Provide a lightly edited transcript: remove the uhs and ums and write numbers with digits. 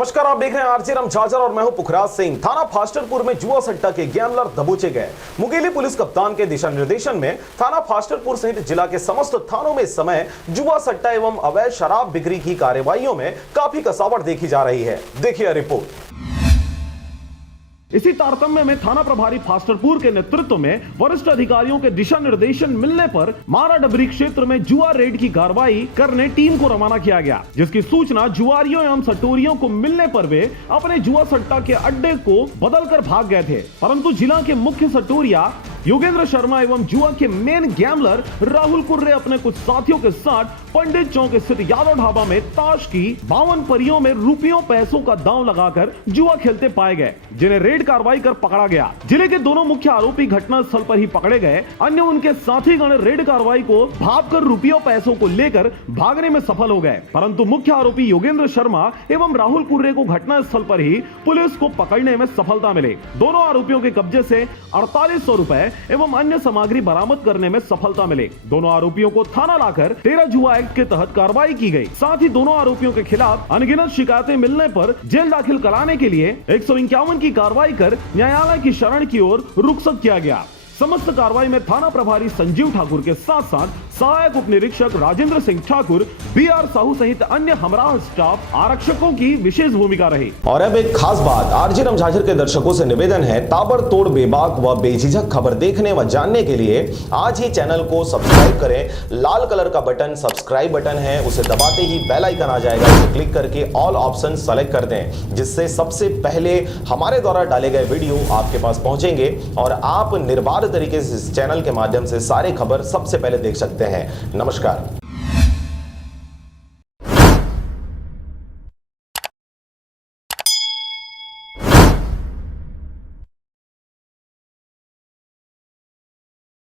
नमस्कार, आप देख रहे हैं आरजे रामझाझर और मैं हूं पुखराज सिंह। थाना फास्टरपुर में जुआ सट्टा के गैमलर दबोचे गए। मुंगेली पुलिस कप्तान के दिशा निर्देशन में थाना फास्टरपुर सहित जिला के समस्त थानों में इस समय जुआ सट्टा एवं अवैध शराब बिक्री की कार्रवाइयों में काफी कसावट देखी जा रही है। देखिए रिपोर्ट। इसी तारतम्य में थाना प्रभारी फास्टरपुर के नेतृत्व में वरिष्ठ अधिकारियों के दिशा निर्देशन मिलने पर मारा डबरी क्षेत्र में जुआ रेड की कार्रवाई करने टीम को रवाना किया गया, जिसकी सूचना जुआरियों एवं सटोरियों को मिलने पर वे अपने जुआ सट्टा के अड्डे को बदलकर भाग गए थे। परंतु जिला के मुख्य सटोरिया योगेंद्र शर्मा एवं जुआ के मेन गैमलर राहुल कुर्रे अपने कुछ साथियों के साथ पंडित चौक स्थित यादव ढाबा में ताश की 52 परियों में रुपयों पैसों का दांव लगाकर जुआ खेलते पाए गए, जिन्हें रेड कार्रवाई कर पकड़ा गया। जिले के दोनों मुख्य आरोपी घटना स्थल पर ही पकड़े गए। अन्य उनके साथीगण रेड कार्रवाई को भांपकर रुपयों पैसों को लेकर भागने में सफल हो गए, परंतु मुख्य आरोपी योगेंद्र शर्मा एवं राहुल कुर्रे को घटना स्थल पर ही पुलिस को पकड़ने में सफलता मिली। दोनों आरोपियों के कब्जे से 4800 रुपए एवं अन्य सामग्री बरामद करने में सफलता मिली। दोनों आरोपियों को थाना लाकर 13 जुआ एक्ट के तहत कार्रवाई की गई। साथ ही दोनों आरोपियों के खिलाफ अनगिनत शिकायतें मिलने पर जेल दाखिल कराने के लिए 151 की कार्रवाई कर न्यायालय की शरण की ओर रुखसत किया गया। समस्त कार्रवाई में थाना प्रभारी संजीव ठाकुर के साथ साथ सहायक उप निरीक्षक राजेंद्र सिंह ठाकुर, बीआर साहू सहित अन्य हमराह स्टाफ आरक्षकों की विशेष भूमिका रही। और अब एक खास बात, आरजे रामझाझर के दर्शकों से निवेदन है, ताबड़तोड़ बेबाक व बेझिझक खबर देखने व जानने के लिए आज ही चैनल को सब्सक्राइब करें। लाल कलर का बटन सब्सक्राइब बटन है, उसे दबाते ही बेल आइकन आ जाएगा, उसे क्लिक करके ऑल ऑप्शन सेलेक्ट कर दें, जिससे सबसे पहले हमारे द्वारा डाले गए वीडियो आपके पास पहुंचेंगे और आप निर्बाध तरीके से इस चैनल के माध्यम से सारे खबर सबसे पहले देख सकते हैं। नमस्कार।